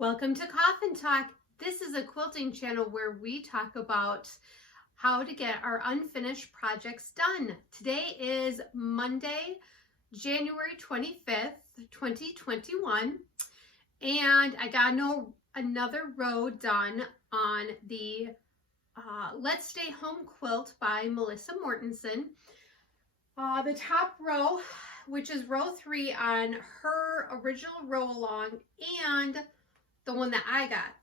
Welcome to Coffin Talk. This is a quilting channel where we talk about how to get our unfinished projects done. Today is Monday, January 25th, 2021, and I got another row done on the Let's Stay Home quilt by Melissa Mortensen. The top row, which is row 3 on her original row along, and the one that I got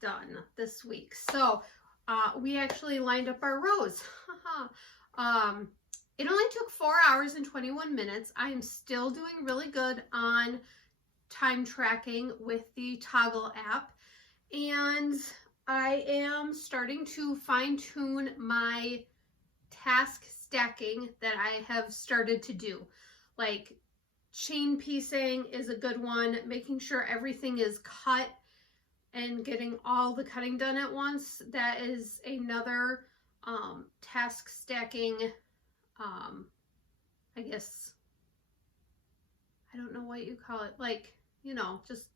done this week. So we actually lined up our rows. It only took 4 hours and 21 minutes. I am still doing really good on time tracking with the Toggle app, and I am starting to fine-tune my task stacking that I have started to do. Like chain piecing is a good one, making sure everything is cut and getting all the cutting done at once. That is another task stacking, I guess, I don't know what you call it, like, you know, just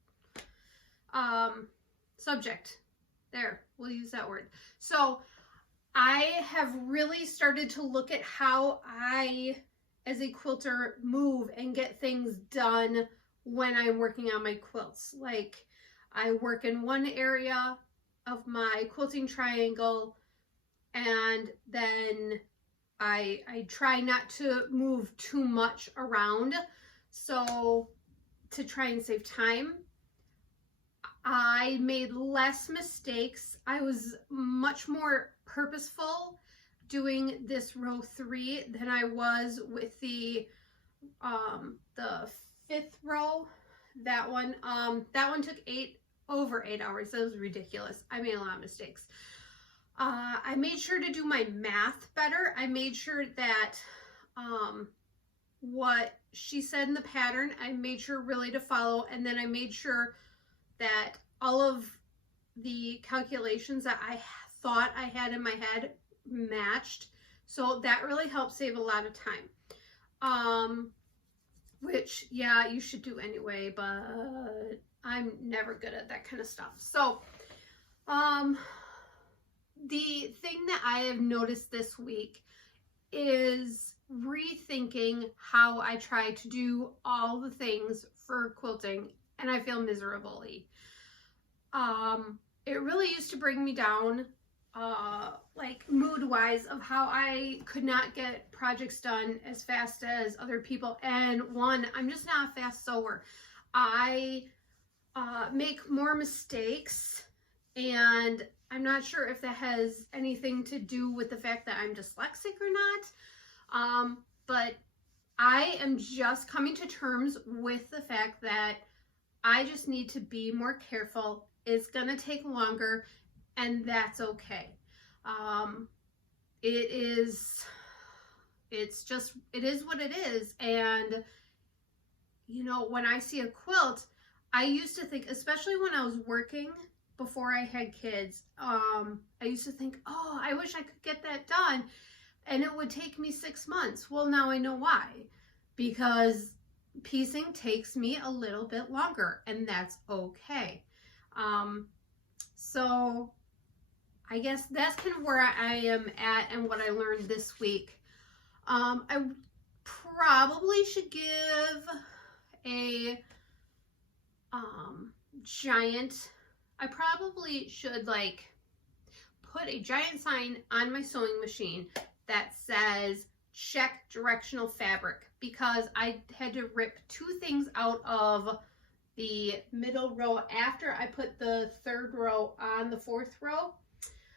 subject. There, we'll use that word. So I have really started to look at how I, as a quilter, move and get things done when I'm working on my quilts. Like, I work in one area of my quilting triangle, and then I try not to move too much around, so to try and save time. I made less mistakes. I was much more purposeful doing this row 3 than I was with the 5th row. That one took over 8 hours. That was ridiculous. I made a lot of mistakes. I made sure to do my math better. I made sure that what she said in the pattern, I made sure really to follow, and then I made sure that all of the calculations that I thought I had in my head matched. So that really helped save a lot of time. Which, yeah, you should do anyway, but I'm never good at that kind of stuff. So, the thing that I have noticed this week is rethinking how I try to do all the things for quilting, and I feel miserably. It really used to bring me down, like mood-wise, of how I could not get projects done as fast as other people. And one, I'm just not a fast sewer. I make more mistakes, and I'm not sure if that has anything to do with the fact that I'm dyslexic or not. But I am just coming to terms with the fact that I just need to be more careful. It's gonna take longer, and that's okay. It is what it is. And you know, when I see a quilt, I used to think, especially when I was working before I had kids, I used to think, oh, I wish I could get that done, and it would take me 6 months. Well, now I know why, because piecing takes me a little bit longer, and that's okay. So I guess that's kind of where I am at and what I learned this week. I probably should give a I probably should like put a giant sign on my sewing machine that says check directional fabric, because I had to rip 2 things out of the middle row after I put the 3rd row on the 4th row,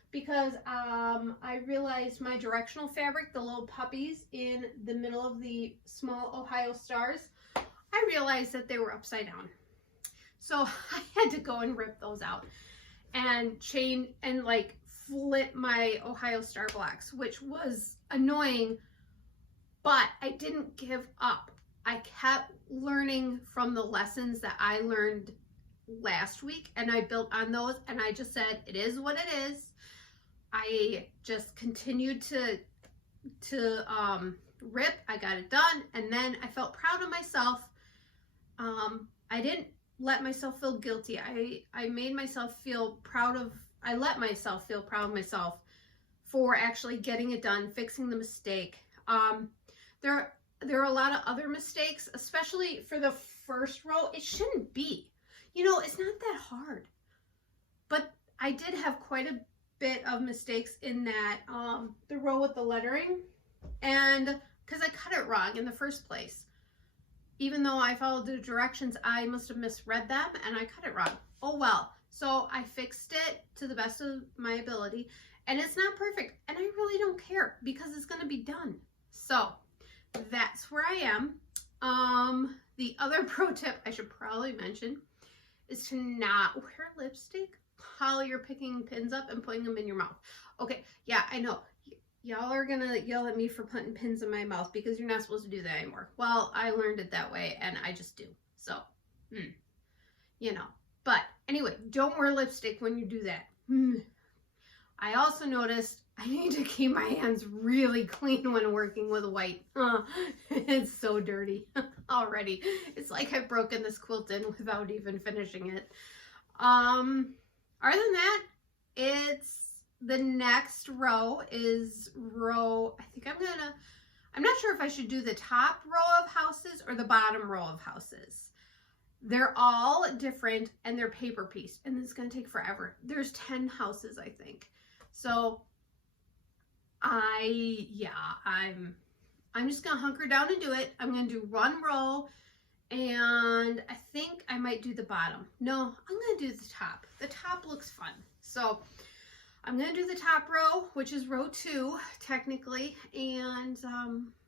because I realized my directional fabric, the little puppies in the middle of the small Ohio stars, I realized that they were upside down. So I had to go and rip those out and chain and like flip my Ohio star blocks, which was annoying, but I didn't give up. I kept learning from the lessons that I learned last week, and I built on those, and I just said, it is what it is. I just continued to rip. I got it done, and then I felt proud of myself. I didn't let myself feel guilty. I made myself feel proud of, I let myself feel proud of myself for actually getting it done, fixing the mistake. There are a lot of other mistakes, especially for the first row. It shouldn't be. You know, it's not that hard. But I did have quite a bit of mistakes in that, the row with the lettering, and because I cut it wrong in the first place. Even though I followed the directions, I must have misread them and I cut it wrong. Oh well. So I fixed it to the best of my ability, and it's not perfect, and I really don't care because it's going to be done. So that's where I am. The other pro tip I should probably mention is to not wear lipstick while you're picking pins up and putting them in your mouth. Okay, yeah, I know. Y'all are gonna yell at me for putting pins in my mouth because you're not supposed to do that anymore. Well, I learned it that way and I just do. So, you know. But anyway, don't wear lipstick when you do that. I also noticed I need to keep my hands really clean when working with white. It's so dirty already. It's like I've broken this quilt in without even finishing it. Other than that, the next row is row, I'm not sure if I should do the top row of houses or the bottom row of houses. They're all different and they're paper pieced, and it's going to take forever. There's 10 houses, I think. So I'm just going to hunker down and do it. I'm going to do one row, and I think I might do the bottom. No, I'm going to do the top. The top looks fun. So I'm going to do the top row, which is row 2, technically. And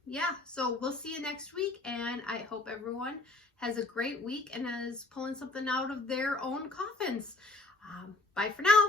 yeah, so we'll see you next week. And I hope everyone has a great week and is pulling something out of their own coffins. Bye for now.